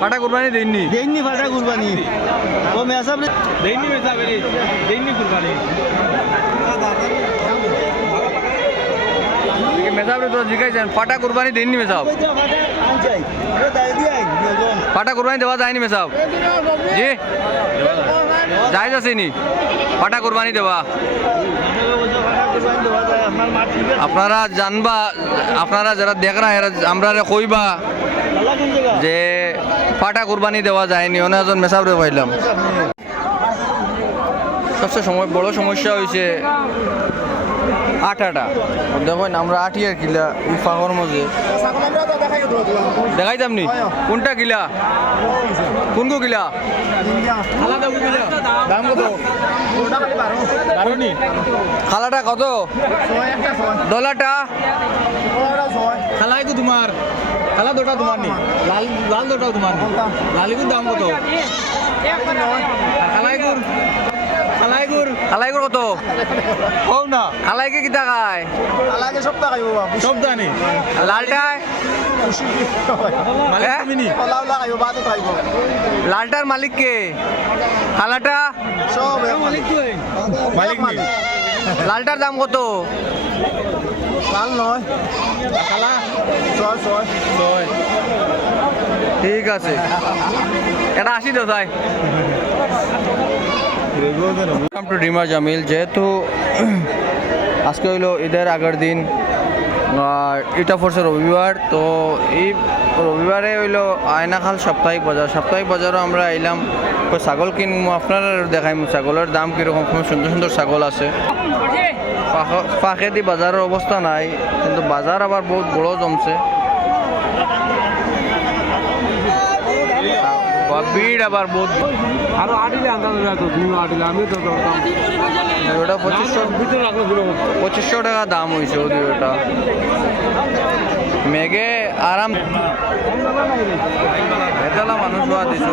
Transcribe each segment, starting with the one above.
ফাটা কুরবানি দেননি দেননি ফাটা কুরবানি ও মেসাব দেননি মেসাবে দেননি কুরবানি মেসাব তো জিজ্ঞাসা ফাটা কুরবানি দেননি মেসাব ফাটা কুরবানি দেওয়া যায়নি মেসাব জি জায়েজ আছে নি ফাটা কুরবানি দেওয়া আপনারা জানবা আপনারা যারা দেখরা এরা আমরা কইবা যে ফাটা কুরবানি দেওয়া যায়নি অনেক একজন মেসাবরে পাইলাম সবচেয়ে বড় সমস্যা হয়েছে আটাটা দেখুন আমরা আটি আর কিলা এই ফাঁকর মধ্যে দেখাইতাম নি কোনটা কিলা কোন কিলা দাম কত খালাটা কত ডলারটা খালাই তো তোমার খালা দুটা তোমার নি লাল লাল দুটাও তোমার নি লালিগুর দাম কত আর খালাইগুর খালাইগুর খালাইগুর কত কও না খালাইকে কিটা খায় আলাগে সপ্তাহ খাইব বাবু সপ্তাহ নি লালটায় মালিক তুমি নি লাউলা খাইব বাতো খাইব লালটার মালিক কে খালাটা সব মালিক কই মালিক নি লালটার দাম কত লাল নয় খালা ছয় ছয় ছয় ঠিক আছে এটা 80 দাও তাই ওয়েলকাম টু ডিমার জামিল যেহেতু আজকে হইলো ঈদের আগের দিন এটা পড়ছে রবিবার তো এই রবিবারে হইলো আয়নাখাল সাপ্তাহিক বাজারও আমরা আইলাম ছাগল কিনবো আপনারা দেখাইম ছাগলের দাম কীরকম সুন্দর সুন্দর ছাগল আছে পাখেদি বাজারের অবস্থা নাই কিন্তু বাজার আবার বহুত বড় জমছে ভিড় আবার বহুত আরো আটিলে আন্দাজ তো তুমি আটিলে আমি তো ওটা 2500 টাকা দাম হয়েছে ওটা মেঘে আরাম এতলা মানুষ হওয়া দিছ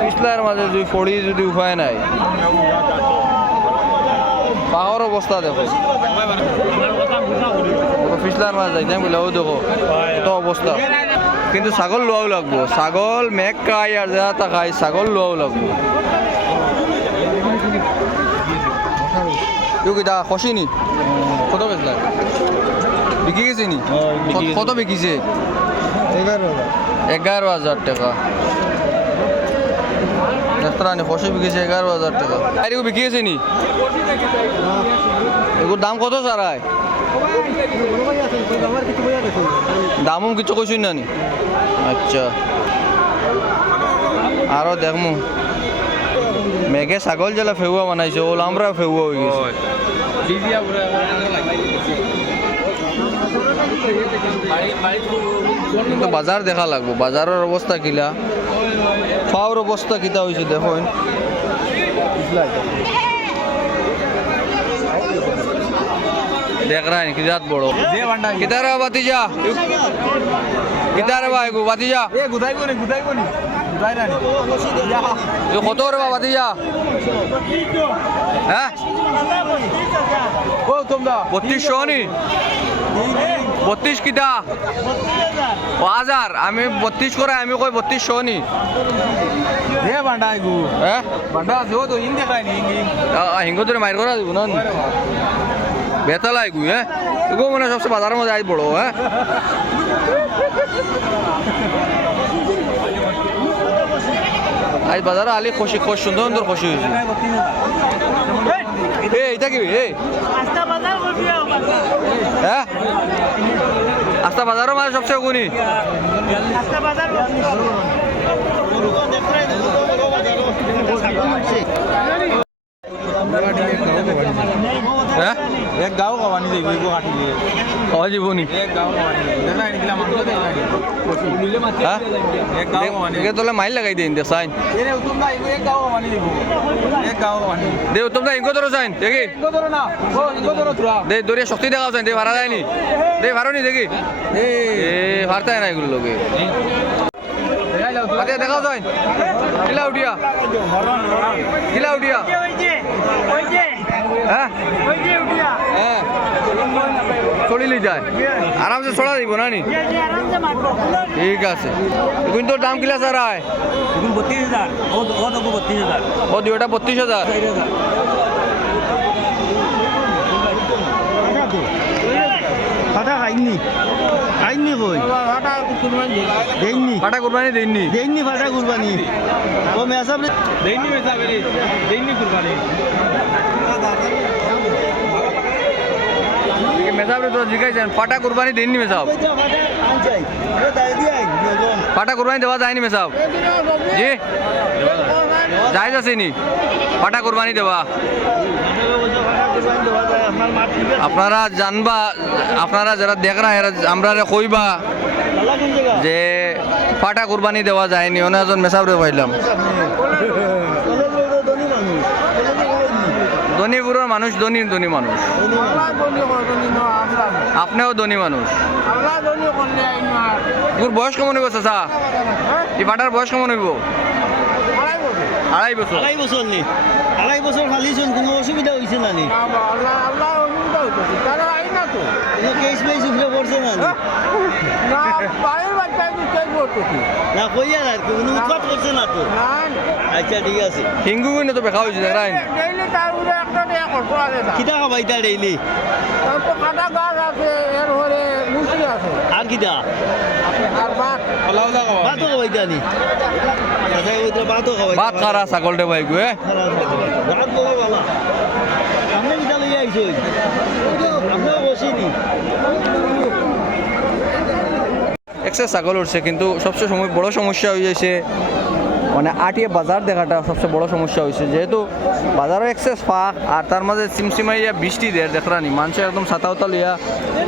পিছলার মাঝে যদি ফড়ি যদি উপায় নাই পাহাড় অবস্থা দেখো পিছলার মাঝে যাইতাম বলে ও দেখো কত অবস্থা কিন্তু ছাগল লোয়াও লাগবো ছাগল মেঘ খাই আর যা খাই ছাগল লোয়াও লাগবো কিটা খসিনি কত বেচলা বিকি গেছে নি কত বিকিছে 11,000 টাকা রাস্তানি খসে বিকিছে 11,000 টাকা আর এগুলো বিকি গেছে নি এগুলোর দাম কত সারায় দামও কিছু কইছুন না নি আচ্ছা আরো দেখমু মেঘে ছাগল জেলা ফেউয়া বানাইছে ওল আমরা ফেউয়া হয়ে গেছে কিন্তু বাজার দেখা লাগবো বাজারের অবস্থা কিলা ফাওর অবস্থা কিতা হয়েছে দেখুন देख रहा है किधर बड़ो किधर है बातीजा किधर है भाई को बातीजा ये गुदाई को नहीं गुदाई ना ये कत रे बातीजा हैं ओ तुम दा 3200 নি 32 কিটা 1000 আমি 32 করে আমি কই 3200 নি হে বান্ডাই গু হ্যাঁ বান্ডা जो तो हिंदी দেখাই নি হিঙ্গো তো মাইর করা দিব না বেতালাই গু হ্যাঁ এগো মানে সবচেয়ে বাজারের মধ্যে আই বড় হ্যাঁ আজ বাজারে আলি খুশি খুব সুন্দর সুন্দর খুশি হয়েছে এইটা কি হ্যাঁ আস্তা বাজারও মানে সবচেয়ে গুণী হ্যাঁ এক গাঁও কমানি যাইব এগো কাটিলে কওয়া যাবনি এক গাঁও কমানি দেখা নিকলা মাংস দেখা হ্যাঁ এক গাঁও কমানি একে তোলে মাইল লাগাই দেন দে সাইন এরে উত্তম দা এগো এক গাঁও কমানি দিব এক গাঁও কমানি দে উত্তম দা ইগো ধরো সাইন দেখি ইগো ধরো না ও ইগো ধরো তুরা দে দরিয়া শক্তি দেখাও সাইন দে ভাড়া যায়নি দে ভাড়নি দেখি এ ভাড়তায় না এগুলো লোকে আচ্ছা দেখাও সাইন কিলা উঠিয়া হ্যাঁ হ্যাঁ চড়িলি যায় আরামসে ছড়া দিব না নি ঠিক আছে কিন্তু দাম কিলা স্যার হয় 32,000 ও 32,000 ও দুইটা 32,000 ফাটা খাইনি খাইনি কই দেইনি পাটা কুরবানি দেননি দেইনি ফাটা কুরবানি ও মেসাব দেননি মেসাবে রে দেননি কুরবানি মেসাবে তো জিজ্ঞাসা পাটা কুরবানি দেননি মেসাব পাটা কুরবানি দেওয়া যায়নি মেসাব জি জায়েজ আছে নি পাটা কুরবানি দেওয়া আপনারা জানবা আপনারা যারা দেখরা এরা আমরা কইবা যে পাটা কুরবানি দেওয়া যায়নি অন্য একজন মেসাবরে পাইলাম ধনীপুরের মানুষ ধনী ধনী মানুষ আপনিও ধনী মানুষ তোর বয়স কেমন হইব চাচা এই পাটার বয়স কেমন হইব 2.5 বছর 2.5 বছর নি 2.5 বছর খালিছুন কোনো অসুবিধা হইছে না নি কেস মেস উঠলে পড়ছে না নি না কইয়া আর কি কোনো উৎপাত করছে না তো আচ্ছা ঠিক আছে হিঙ্গু না তো বেখা হয়েছে দেখাই কিটা খাবাইতা ডেইলি আর কিটা ভাতও খাবাইতা নি ভাতও খাবাইতা ভাত খারা ছাগলটে ভাই গো ভাত বলা বালা আমরা কিটা লইয়া আইছই আমরা বসিনি এক্সেস ছাগল উঠছে কিন্তু সবচেয়ে বড় সমস্যা হয়ে যাচ্ছে মানে আটিয়ে বাজার দেখাটা সবচেয়ে বড় সমস্যা হয়েছে যেহেতু বাজারও এক্সেস ফাঁক আর তার মাঝে সিমসিমাইয়া বৃষ্টি দেয় দেখরানি মানুষ একদম ছাতা উতা লইয়া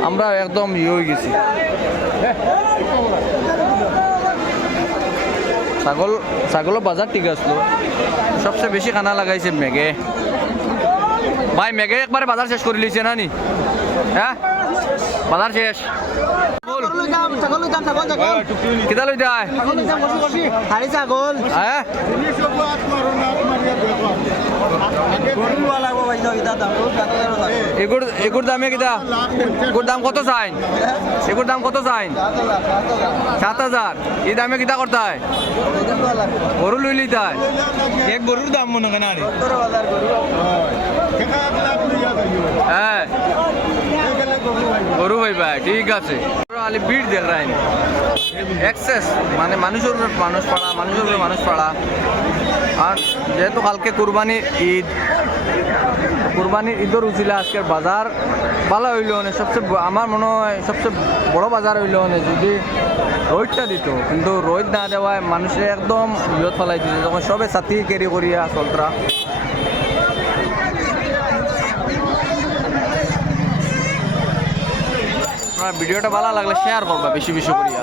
আমরা একদম হয়ে গেছি ছাগলও বাজার ঠিক আসলো সবচেয়ে বেশি খানা লাগাইছে মেঘে ভাই মেঘে একবারে বাজার শেষ করে লিছে না নি হ্যাঁ বাজার শেষ কিতা লই যায় হ্যাঁ এগুর দামে কিতা এগুর দাম কত চাইন এগুর দাম কত চাইন 7,000 এই দামে কিতা করতে হয় গরু লই লিতে হয় এক গরুর দাম মনে কেন আনি হ্যাঁ গরু ভাই ভাই ঠিক আছে আলি ভিড় দেখ রাই এক্সেস মানে মানুষের উপরে মানুষ পাড়া মানুষের উপরে মানুষ পাড়া আর যেহেতু কালকে কুরবানির ঈদের উচিলে আজকের বাজার ভালো হইল না সবচেয়ে আমার মনে হয় সবচেয়ে বড় বাজার হইল না যদি রোদটা দিত কিন্তু রোদ না দেওয়ায় মানুষে একদম বিরত ফেলাই দিছে যখন সবে ছাতি ক্যারি করিয়া চলতরা ভিডিওটা ভালো লাগলে শেয়ার করবা বেশি বেশি করিয়া